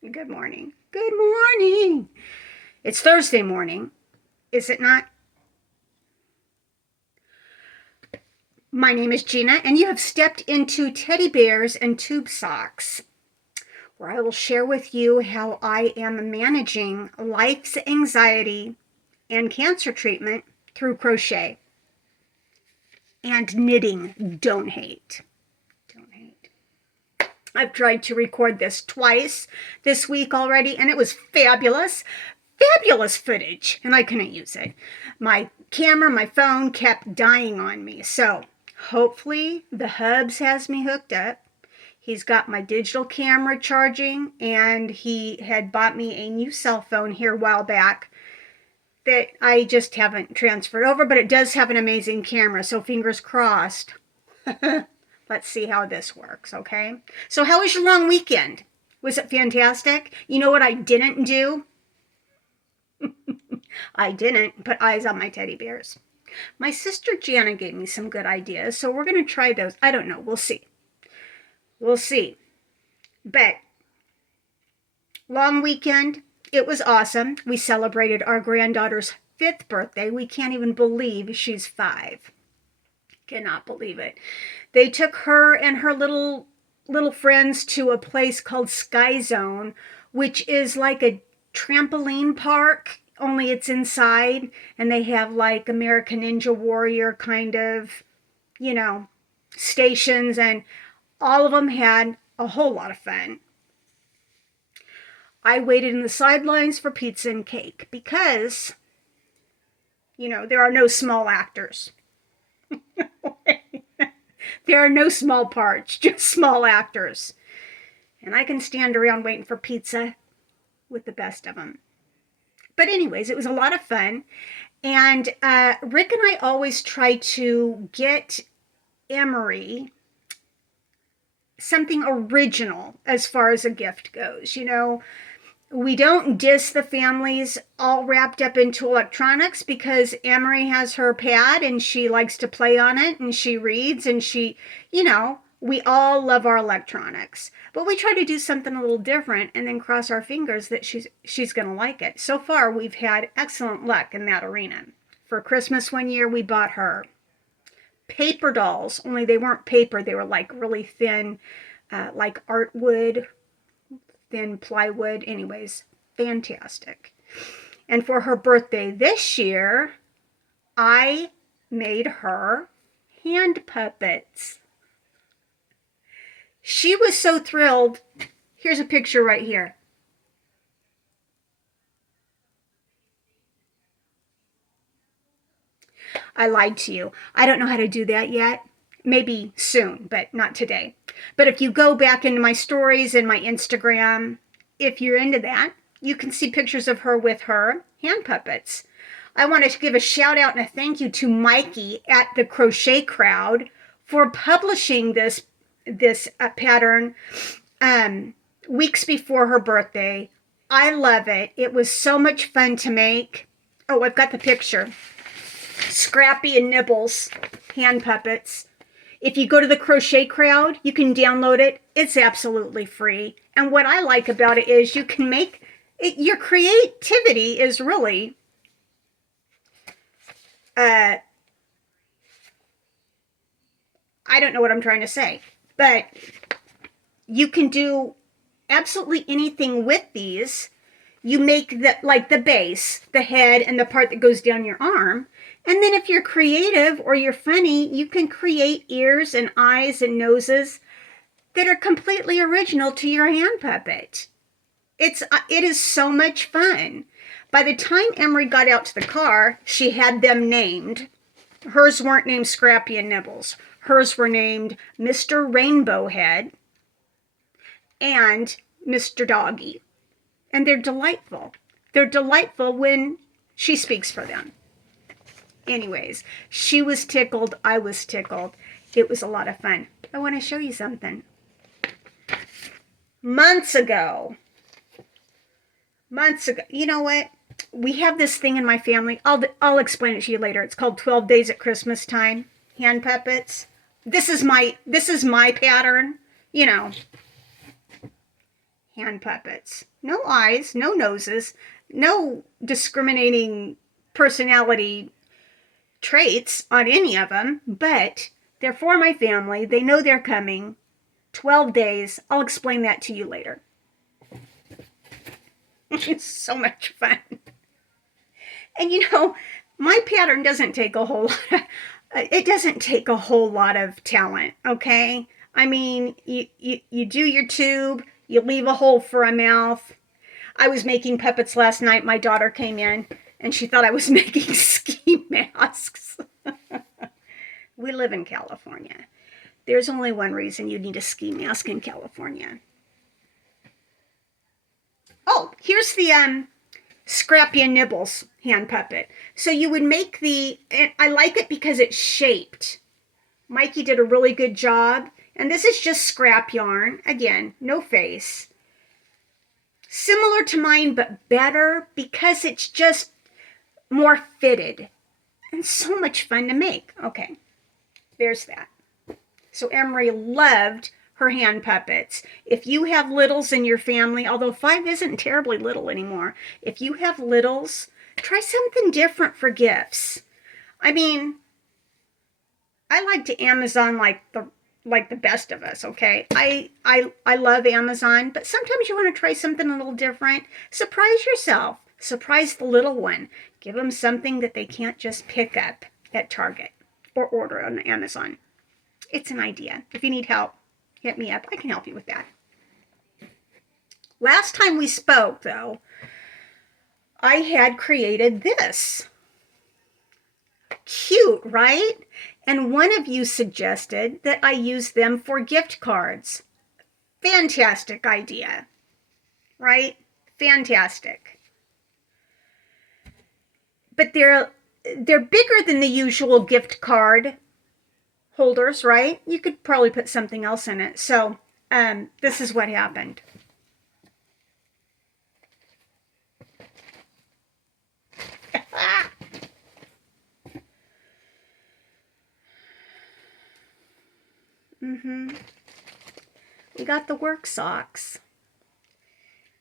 Good morning. Good morning. It's Thursday morning, is it not? My name is Gina, and you have stepped into Teddy Bears and Tube Socks, where I will share with you how I am managing life's anxiety and cancer treatment through crochet and knitting. Don't hate. Don't hate. I've tried to record this twice this week already, and it was fabulous. Fabulous footage, and I couldn't use it. My camera, my phone kept dying on me. So hopefully the Hubs has me hooked up. He's got my digital camera charging, and he had bought me a new cell phone here a while back that I just haven't transferred over, but it does have an amazing camera, so fingers crossed. Let's see how this works, okay? So how was your long weekend? Was it fantastic? You know what I didn't do? I didn't put eyes on my teddy bears. My sister Jana gave me some good ideas, so we're going to try those. I don't know. We'll see. We'll see. But long weekend, it was awesome. We celebrated our granddaughter's 5th birthday. We can't even believe she's 5. Cannot believe it. They took her and her little friends to a place called Sky Zone, which is like a trampoline park, only it's inside, and they have like American Ninja Warrior kind of, you know, stations, and all of them had a whole lot of fun. I waited in the sidelines for pizza and cake because, there are no small actors. There are no small parts, just small actors. And I can stand around waiting for pizza with the best of them. But anyways, it was a lot of fun. And Rick and I always try to get Emery something original as far as a gift goes. We don't diss the families all wrapped up into electronics because Emery has her pad and she likes to play on it and she reads and we all love our electronics. But we try to do something a little different and then cross our fingers that she's going to like it. So far, we've had excellent luck in that arena. For Christmas one year, we bought her paper dolls, only they weren't paper. They were like really thin, like artwood, thin plywood. Anyways, fantastic. And for her birthday this year, I made her hand puppets. She was so thrilled. Here's a picture right here. I lied to you. I don't know how to do that yet. Maybe soon, but not today. But if you go back into my stories and my Instagram, if you're into that, you can see pictures of her with her hand puppets. I wanted to give a shout out and a thank you to Mikey at the Crochet Crowd for publishing this pattern weeks before her birthday. I love it. It was so much fun to make. Oh, I've got the picture. Scrappy and Nibbles hand puppets. If you go to the Crochet Crowd, you can download it. It's absolutely free. And what I like about it is you can make it, your creativity is really I don't know what I'm trying to say, but you can do absolutely anything with these. You make the base, the head, and the part that goes down your arm. And then if you're creative or you're funny, you can create ears and eyes and noses that are completely original to your hand puppet. It is so much fun. By the time Emery got out to the car, she had them named. Hers weren't named Scrappy and Nibbles. Hers were named Mr. Rainbow Head and Mr. Doggy. And they're delightful. They're delightful when she speaks for them. Anyways, she was tickled. I was tickled. It was a lot of fun. I want to show you something. Months ago, you know what? We have this thing in my family. I'll explain it to you later. It's called 12 Days at Christmas Time. Hand puppets. This is my pattern. hand puppets. No eyes, no noses, no discriminating personality traits on any of them, but they're for my family. They know they're coming. 12 days. I'll explain that to you later. It's so much fun. And my pattern doesn't take a whole lot of, it doesn't take a whole lot of talent, okay? I mean, you do your tube, you leave a hole for a mouth. I was making puppets last night. My daughter came in and she thought I was making ski masks. We live in California. There's only one reason you need a ski mask in California. Oh, here's the Scrappy and Nibbles hand puppet. So you would make and I like it because it's shaped. Mikey did a really good job. And this is just scrap yarn. Again, no face. Similar to mine, but better because it's just more fitted. And so much fun to make. Okay, there's that. So Emery loved her hand puppets. If you have littles in your family, although 5 isn't terribly little anymore, if you have littles, try something different for gifts. I mean, I like to Amazon like the best of us, okay? I love Amazon, but sometimes you want to try something a little different. Surprise yourself. Surprise the little one. Give them something that they can't just pick up at Target or order on Amazon. It's an idea. If you need help, hit me up. I can help you with that. Last time we spoke, though, I had created this. Cute, right? And one of you suggested that I use them for gift cards. Fantastic idea, right? Fantastic. But they're bigger than the usual gift card holders, right? You could probably put something else in it. So this is what happened. We got the work socks.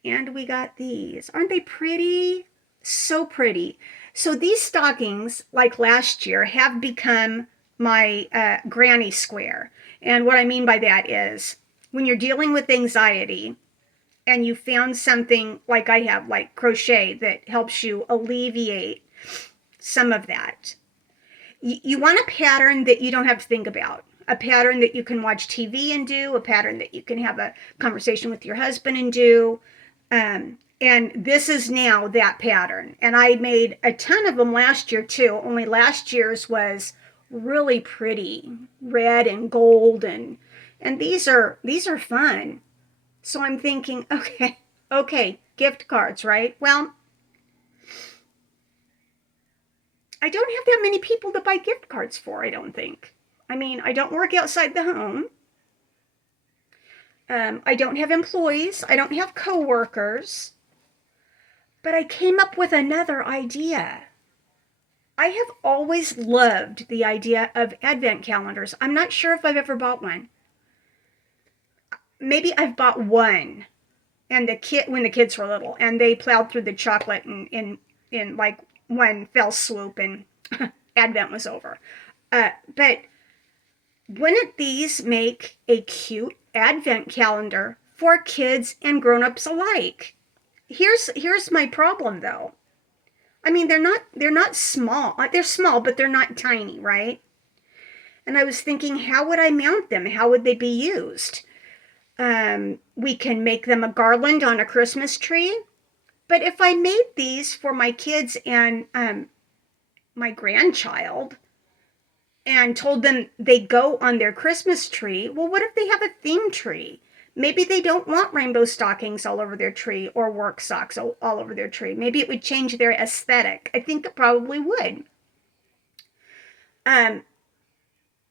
And we got these. Aren't they pretty? So pretty. So these stockings, like last year, have become my granny square. And what I mean by that is when you're dealing with anxiety and you found something like I have, like crochet, that helps you alleviate some of that. You want a pattern that you don't have to think about. A pattern that you can watch TV and do, a pattern that you can have a conversation with your husband and do. And this is now that pattern. And I made a ton of them last year too, only last year's was really pretty, red and gold, and these are fun. So I'm thinking, okay, gift cards, right? Well, I don't have that many people to buy gift cards for, I don't think. I mean, I don't work outside the home. I don't have employees. I don't have coworkers. But I came up with another idea. I have always loved the idea of advent calendars. I'm not sure if I've ever bought one. Maybe I've bought one, and when the kids were little, and they plowed through the chocolate in like one fell swoop, and Advent was over. But wouldn't these make a cute Advent calendar for kids and grown-ups alike? Here's my problem though. I mean, they're not small. They're small, but they're not tiny, right? And I was thinking, how would I mount them? How would they be used? We can make them a garland on a Christmas tree. But if I made these for my kids and my grandchild and told them they go on their Christmas tree, well, what if they have a theme tree? Maybe they don't want rainbow stockings all over their tree or work socks all over their tree. Maybe it would change their aesthetic. I think it probably would.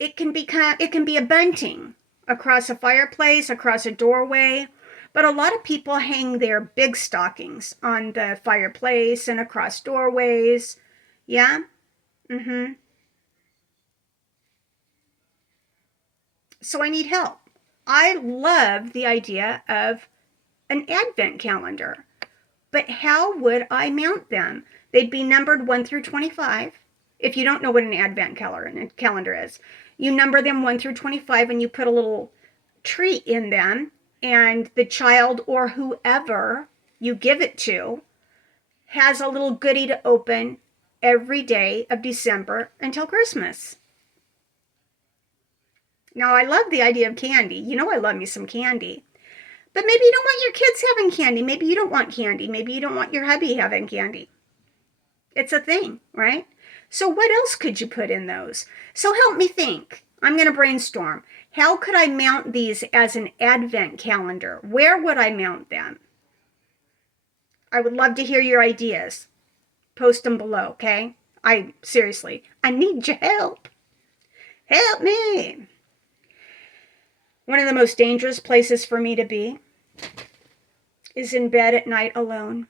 It can be a bunting across a fireplace, across a doorway. But a lot of people hang their big stockings on the fireplace and across doorways. Yeah? So I need help. I love the idea of an advent calendar. But how would I mount them? They'd be numbered 1 through 25. If you don't know what an advent calendar is, you number them 1 through 25 and you put a little tree in them, and the child or whoever you give it to has a little goodie to open every day of December until Christmas. Now, I love the idea of candy. You know I love me some candy. But maybe you don't want your kids having candy. Maybe you don't want candy. Maybe you don't want your hubby having candy. It's a thing, right? So what else could you put in those? So help me think. I'm going to brainstorm. How could I mount these as an advent calendar? Where would I mount them? I would love to hear your ideas. Post them below, okay? Seriously, I need your help. Help me. One of the most dangerous places for me to be is in bed at night alone.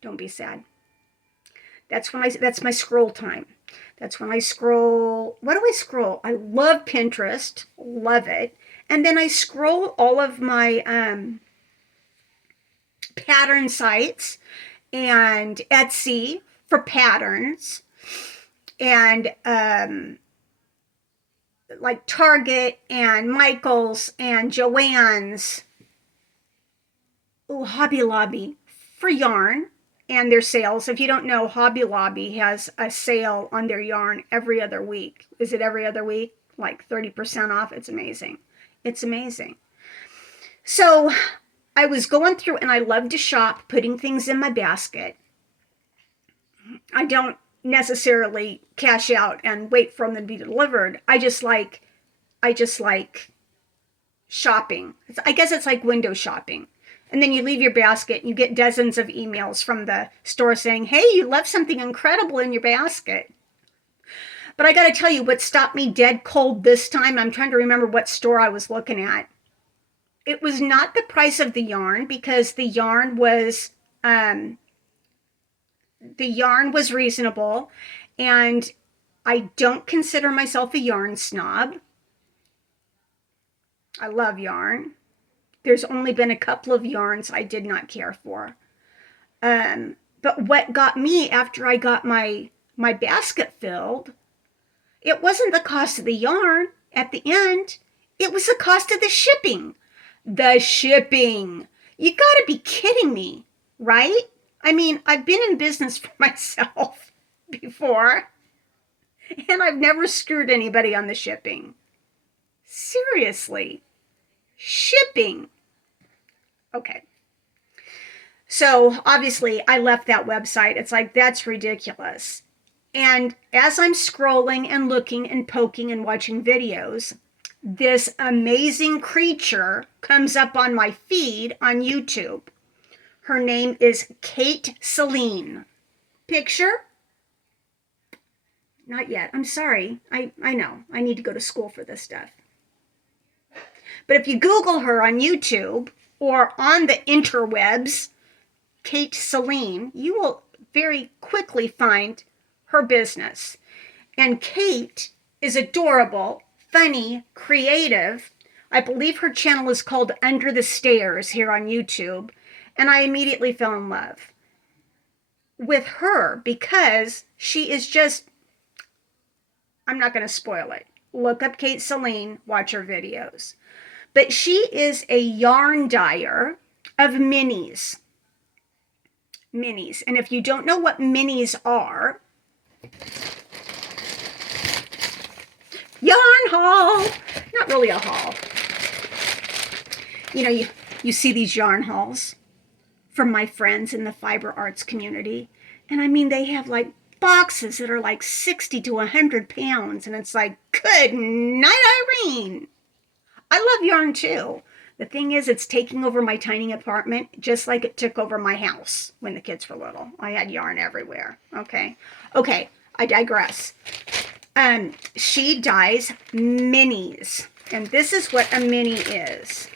Don't be sad. That's my scroll time. That's when I scroll. What do I scroll? I love Pinterest. Love it. And then I scroll all of my pattern sites and Etsy for patterns, and like Target and Michael's and Joann's. Hobby Lobby for yarn and their sales. If you don't know, Hobby Lobby has a sale on their yarn every other week. Is it every other week? Like 30% off. It's amazing. It's amazing. So I was going through, and I love to shop, putting things in my basket. I don't necessarily cash out and wait for them to be delivered. I just like shopping. I guess it's like window shopping. And then you leave your basket and you get dozens of emails from the store saying, hey, you left something incredible in your basket. But I got to tell you what stopped me dead cold this time. I'm trying to remember what store I was looking at. It was not the price of the yarn, because the yarn was reasonable, and I don't consider myself a yarn snob. I love yarn. There's only been a couple of yarns I did not care for. But what got me after I got my basket filled, it wasn't the cost of the yarn at the end. It was the cost of the shipping. The shipping. You gotta be kidding me, right? I mean, I've been in business for myself before, and I've never screwed anybody on the shipping. Seriously. Shipping. Okay. So obviously I left that website. It's like, that's ridiculous. And as I'm scrolling and looking and poking and watching videos, this amazing creature comes up on my feed on YouTube. Her name is Kate Celine. Picture? Not yet. I'm sorry. I know. I need to go to school for this stuff. But if you Google her on YouTube or on the interwebs, Kate Celine, you will very quickly find her business. And Kate is adorable, funny, creative. I believe her channel is called Under the Stairs here on YouTube. And I immediately fell in love with her because she is just, I'm not going to spoil it. Look up Kate Celine, watch her videos. But she is a yarn dyer of minis. Minis. And if you don't know what minis are, yarn haul. Not really a haul. You know, you see these yarn hauls from my friends in the fiber arts community. And I mean, they have like boxes that are like 60 to 100 pounds. And it's like, good night, Irene. I love yarn too. The thing is, it's taking over my tiny apartment just like it took over my house when the kids were little. I had yarn everywhere. Okay, I digress. She dyes minis. And this is what a mini is.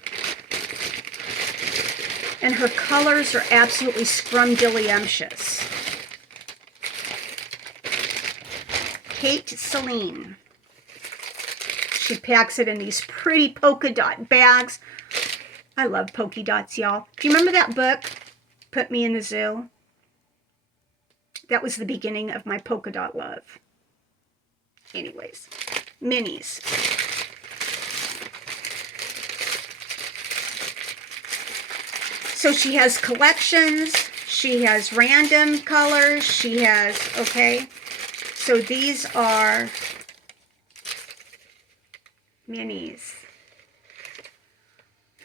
And her colors are absolutely scrumdiddlyumptious. Kate Celine. She packs it in these pretty polka dot bags. I love polka dots, y'all. Do you remember that book, Put Me in the Zoo? That was the beginning of my polka dot love. Anyways, minis. So she has collections. She has random colors. She has, okay. So these are minis.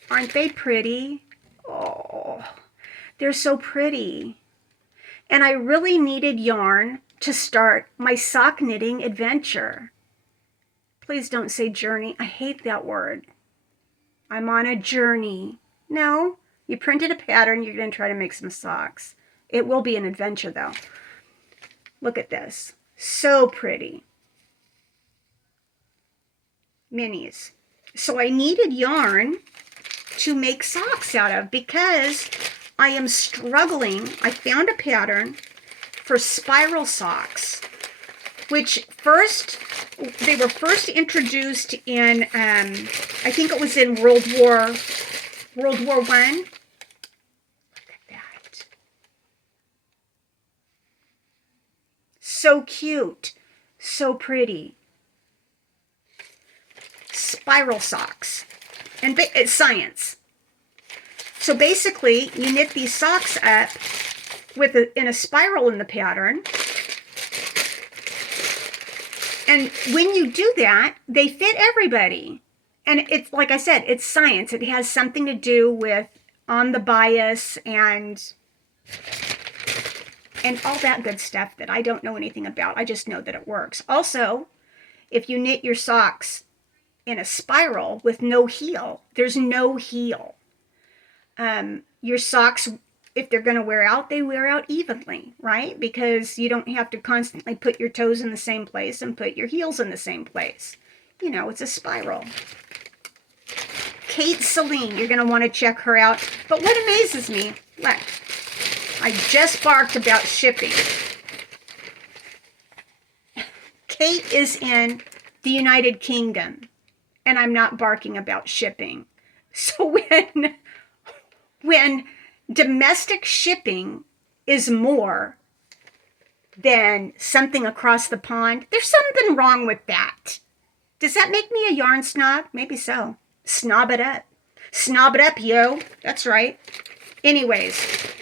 Aren't they pretty? Oh, they're so pretty. And I really needed yarn to start my sock knitting adventure. Please don't say journey. I hate that word. I'm on a journey. No, you printed a pattern. You're going to try to make some socks. It will be an adventure, though. Look at this. So pretty. Minis. So I needed yarn to make socks out of because I am struggling. I found a pattern for spiral socks, which they were first introduced in, I think it was in World War I. Look at that. So cute. So pretty. Spiral socks. And it's science. So basically, you knit these socks up in a spiral in the pattern. And when you do that, they fit everybody. And it's, like I said, it's science. It has something to do with on the bias and all that good stuff that I don't know anything about. I just know that it works. Also, if you knit your socks in a spiral with no heel, there's no heel. Your socks, if they're going to wear out, they wear out evenly, right? Because you don't have to constantly put your toes in the same place and put your heels in the same place. You know, it's a spiral. Kate Celine, you're going to want to check her out. But what amazes me, look, I just barked about shipping. Kate is in the United Kingdom, and I'm not barking about shipping. So when domestic shipping is more than something across the pond, there's something wrong with that. Does that make me a yarn snob? Maybe so. Snob it up. Snob it up, yo. That's right. Anyways,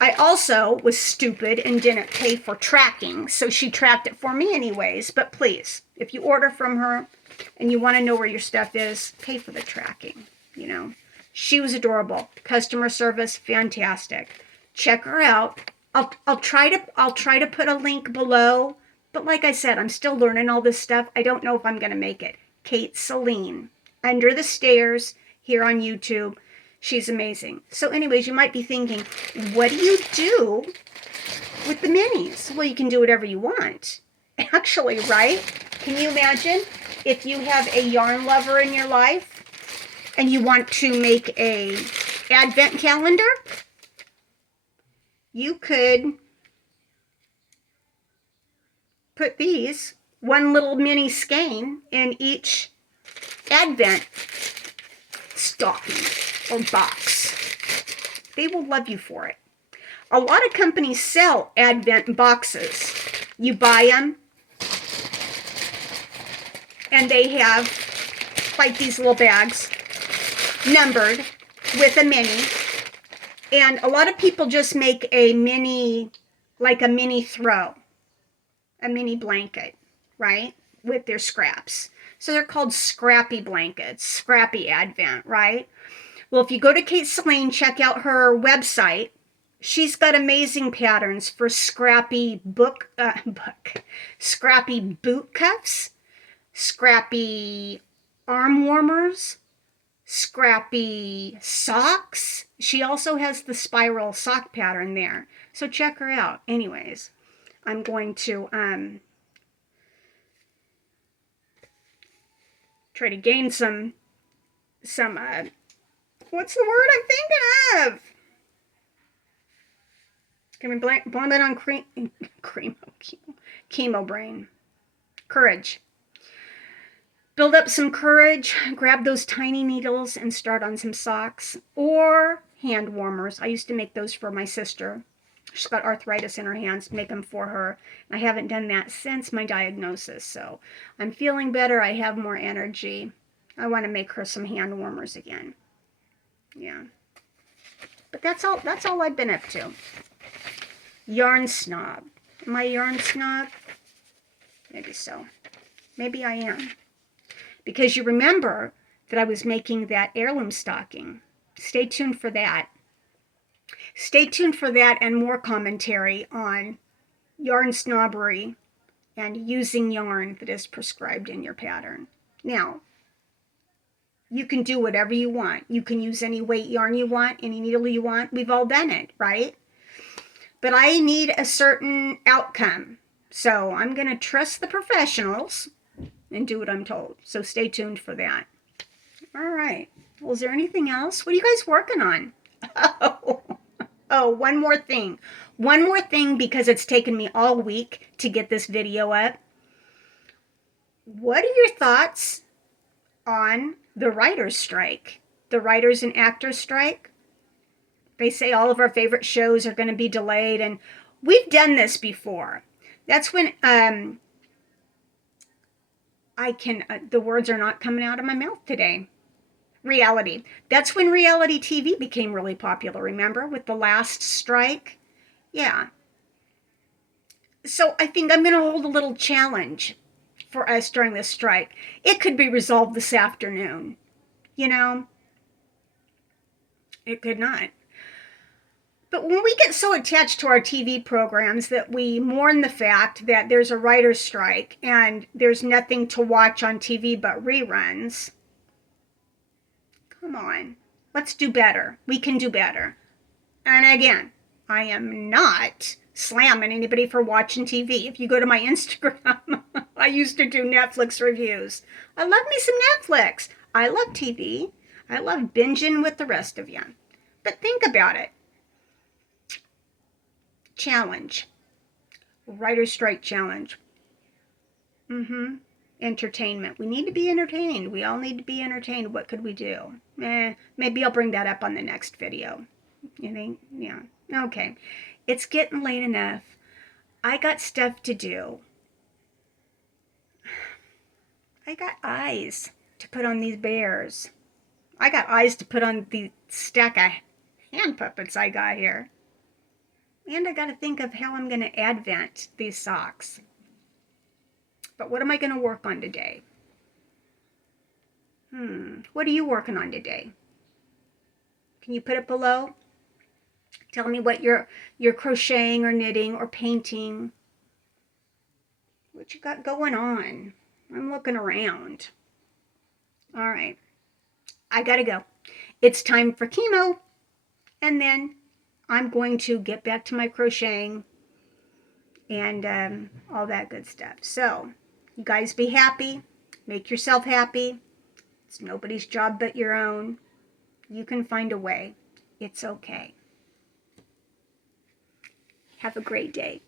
I also was stupid and didn't pay for tracking, so she tracked it for me anyways. But please, if you order from her and you want to know where your stuff is, pay for the tracking, you know. She was adorable. Customer service, fantastic. Check her out. I'll try to put a link below, but like I said, I'm still learning all this stuff. I don't know if I'm going to make it. Kate Celine, Under the Stairs, here on YouTube. She's amazing. So anyways, you might be thinking, what do you do with the minis? Well, you can do whatever you want. Actually, right? Can you imagine if you have a yarn lover in your life and you want to make a advent calendar? You could put these, one little mini skein in each advent stocking or box. They will love you for it. A lot of companies sell advent boxes. You buy them, and they have like these little bags numbered with a mini. And a lot of people just make a mini, like a mini throw, a mini blanket, right? With their scraps. So they're called scrappy blankets, scrappy advent, right? Well, if you go to Kate Celine, check out her website. She's got amazing patterns for scrappy scrappy boot cuffs, scrappy arm warmers, scrappy socks. She also has the spiral sock pattern there. So check her out. Anyways, I'm going to try to gain some what's the word I'm thinking of? Can we blame it on chemo brain? Courage. Build up some courage, grab those tiny needles and start on some socks or hand warmers. I used to make those for my sister. She's got arthritis in her hands, make them for her. I haven't done that since my diagnosis, so I'm feeling better. I have more energy. I want to make her some hand warmers again. Yeah. But that's all I've been up to. Yarn snob. Am I a yarn snob? Maybe so. Maybe I am. Because you remember that I was making that heirloom stocking. Stay tuned for that. Stay tuned for that and more commentary on yarn snobbery and using yarn that is prescribed in your pattern. Now, you can do whatever you want. You can use any weight yarn you want, any needle you want. We've all done it, right? But I need a certain outcome. So I'm going to trust the professionals and do what I'm told. So stay tuned for that. All right. Well, is there anything else? What are you guys working on? Oh, one more thing. One more thing, because it's taken me all week to get this video up. What are your thoughts on the writer's strike? The writers and actors strike? They say all of our favorite shows are going to be delayed, and we've done this before. That's when the words are not coming out of my mouth today. Reality. That's when reality TV became really popular, remember, with the last strike? Yeah. So I think I'm going to hold a little challenge for us during this strike. It could be resolved this afternoon. You know, it could not. But when we get so attached to our TV programs that we mourn the fact that there's a writer's strike and there's nothing to watch on TV but reruns, come on, let's do better. We can do better. And again, I am not slamming anybody for watching TV. If you go to my Instagram, I used to do Netflix reviews. I love me some Netflix. I love TV. I love binging with the rest of you. But think about it. Challenge. Writer's strike challenge. Entertainment. We need to be entertained. We all need to be entertained. What could we do? Maybe I'll bring that up on the next video. You think? Yeah. Okay. It's getting late enough. I got stuff to do. I got eyes to put on these bears. I got eyes to put on the stack of hand puppets I got here. And I got to think of how I'm going to advent these socks. But what am I going to work on today? What are you working on today? Can you put it below? Tell me what you're crocheting or knitting or painting. What you got going on? I'm looking around. All right. I got to go. It's time for chemo. And then I'm going to get back to my crocheting and all that good stuff. So, you guys be happy. Make yourself happy. It's nobody's job but your own. You can find a way. It's okay. Have a great day.